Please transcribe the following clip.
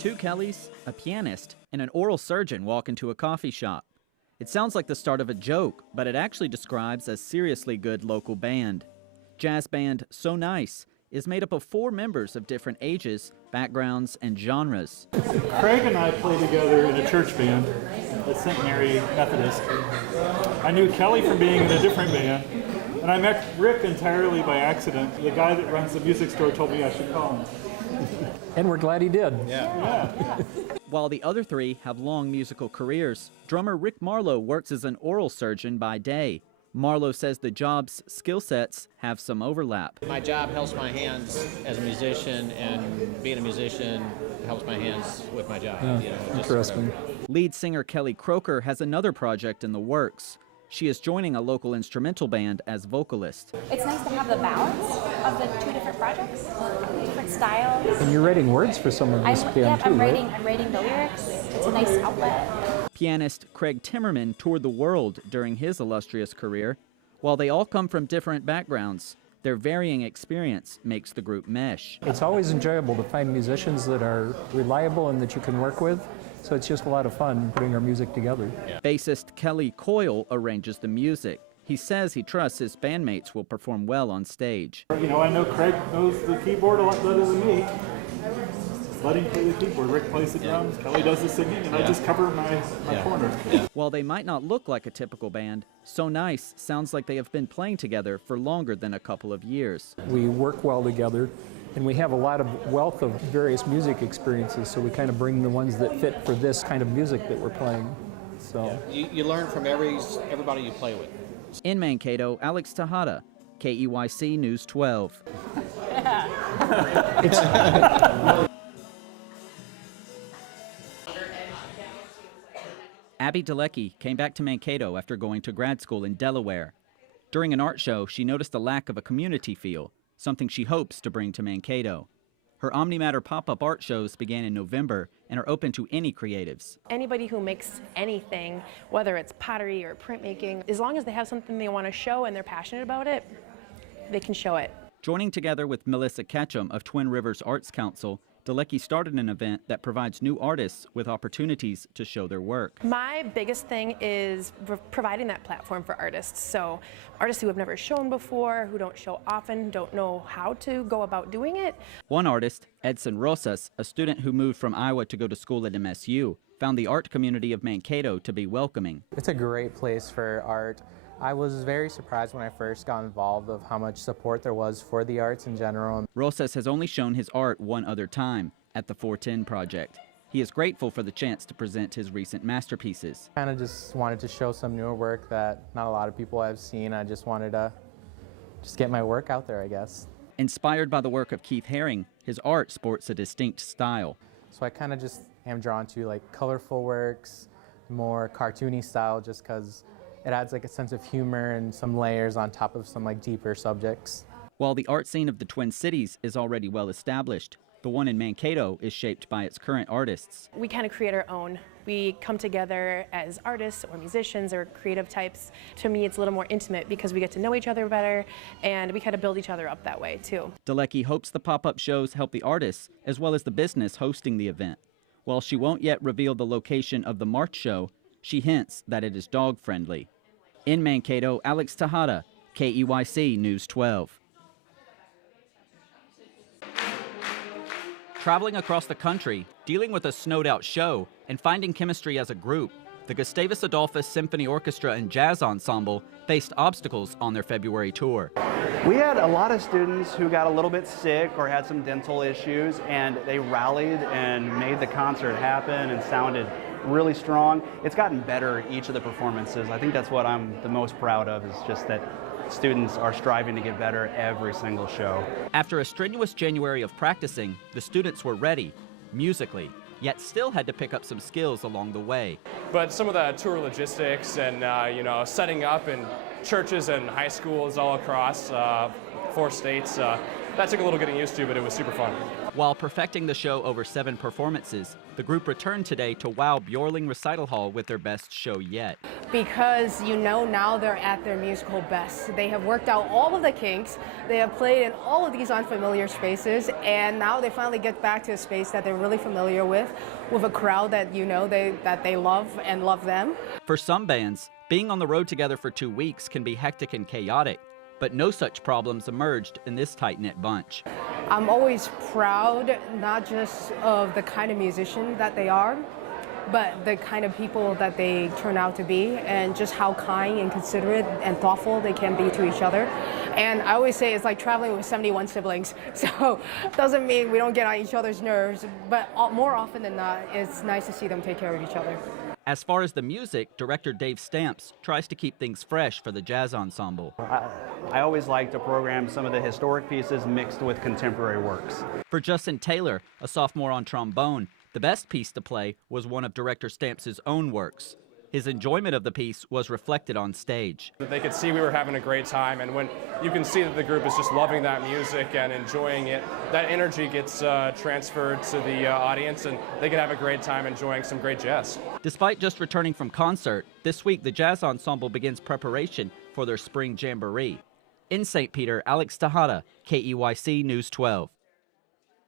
Two Kellys, a pianist, and an oral surgeon walk into a coffee shop. It sounds like the start of a joke, but it actually describes a seriously good local band. Jazz band So Nice is made up of 4 members of different ages, backgrounds, and genres. Craig and I play together in a church band, the St. Mary Methodist. I knew Kelly from being in a different band, and I met Rick entirely by accident. The guy that runs the music store told me I should call him. And we're glad he did. Yeah. While the other 3 have long musical careers, drummer Rick Marlowe works as an oral surgeon by day. Marlowe says the job's skill sets have some overlap. My job helps my hands as a musician, and being a musician helps my hands with my job. Yeah, interesting. Lead singer Kelly Croker has another project in the works. She is joining a local instrumental band as vocalist. It's nice to have the balance of the 2 different projects, different styles. And you're writing words for some of this band too, right? I'm writing the lyrics. It's a nice outlet. Pianist Craig Timmerman toured the world during his illustrious career. While they all come from different backgrounds, their varying experience makes the group mesh. It's always enjoyable to find musicians that are reliable and that you can work with. So it's just a lot of fun putting our music together. Bassist Kelly Coyle arranges the music. He says he trusts his bandmates will perform well on stage. You know, I know Craig knows the keyboard a lot better than me. Let him play the keyboard. Rick plays the drums, Kelly does the singing, and I just cover my corner. While they might not look like a typical band, So Nice sounds like they have been playing together for longer than a couple of years. We work well together, and we have a lot of wealth of various music experiences, so we kind of bring the ones that fit for this kind of music that we're playing. So You learn from everybody you play with. In Mankato, Alex Tejada, KEYC News 12. Abby Dalecki came back to Mankato after going to grad school in Delaware. During an art show, she noticed a lack of a community feel, something she hopes to bring to Mankato. Her OmniMatter pop-up art shows began in November and are open to any creatives. Anybody who makes anything, whether it's pottery or printmaking, as long as they have something they want to show and they're passionate about it, they can show it. Joining together with Melissa Ketchum of Twin Rivers Arts Council, Dalecki started an event that provides new artists with opportunities to show their work. My biggest thing is providing that platform for artists. So artists who have never shown before, who don't show often, don't know how to go about doing it. One artist, Edson Rosas, a student who moved from Iowa to go to school at MSU, found the art community of Mankato to be welcoming. It's a great place for art. I was very surprised when I first got involved of how much support there was for the arts in general. Rosas has only shown his art one other time, at the 410 Project. He is grateful for the chance to present his recent masterpieces. Kind of just wanted to show some newer work that not a lot of people have seen. I just wanted to get my work out there, I guess. Inspired by the work of Keith Haring, his art sports a distinct style. So I kind of just am drawn to like colorful works, more cartoony style, just because it adds like a sense of humor and some layers on top of some like deeper subjects. While the art scene of the Twin Cities is already well established, the one in Mankato is shaped by its current artists. We kind of create our own. We come together as artists or musicians or creative types. To me, it's a little more intimate because we get to know each other better and we kind of build each other up that way too. Dalecki hopes the pop-up shows help the artists as well as the business hosting the event. While she won't yet reveal the location of the March show, she hints that it is dog-friendly. In Mankato, Alex Tejada, KEYC News 12. Traveling across the country, dealing with a snowed-out show, and finding chemistry as a group, the Gustavus Adolphus Symphony Orchestra and Jazz Ensemble faced obstacles on their February tour. We had a lot of students who got a little bit sick or had some dental issues, and they rallied and made the concert happen and sounded really strong. It's gotten better each of the performances. I think that's what I'm the most proud of, is just that students are striving to get better every single show. After a strenuous January of practicing, the students were ready, musically, yet still had to pick up some skills along the way. But some of the tour logistics and setting up in churches and high schools all across 4 states, that took a little getting used to, but it was super fun. While perfecting the show over 7 performances, the group returned today to wow Bjorling Recital Hall with their best show yet. Because now they're at their musical best. They have worked out all of the kinks, they have played in all of these unfamiliar spaces, and now they finally get back to a space that they're really familiar with a crowd that they love and love them. For some bands, being on the road together for 2 weeks can be hectic and chaotic, but no such problems emerged in this tight-knit bunch. I'm always proud, not just of the kind of musician that they are, but the kind of people that they turn out to be, and just how kind and considerate and thoughtful they can be to each other. And I always say it's like traveling with 71 siblings. So it doesn't mean we don't get on each other's nerves, but more often than not, it's nice to see them take care of each other. As far as the music, director Dave Stamps tries to keep things fresh for the jazz ensemble. I always like to program some of the historic pieces mixed with contemporary works. For Justin Taylor, a sophomore on trombone, the best piece to play was one of director Stamps' own works. His enjoyment of the piece was reflected on stage. They could see we were having a great time, and when you can see that the group is just loving that music and enjoying it, that energy gets transferred to the audience, and they can have a great time enjoying some great jazz. Despite just returning from concert, this week the jazz ensemble begins preparation for their spring jamboree. In St. Peter, Alex Tejada, KEYC News 12.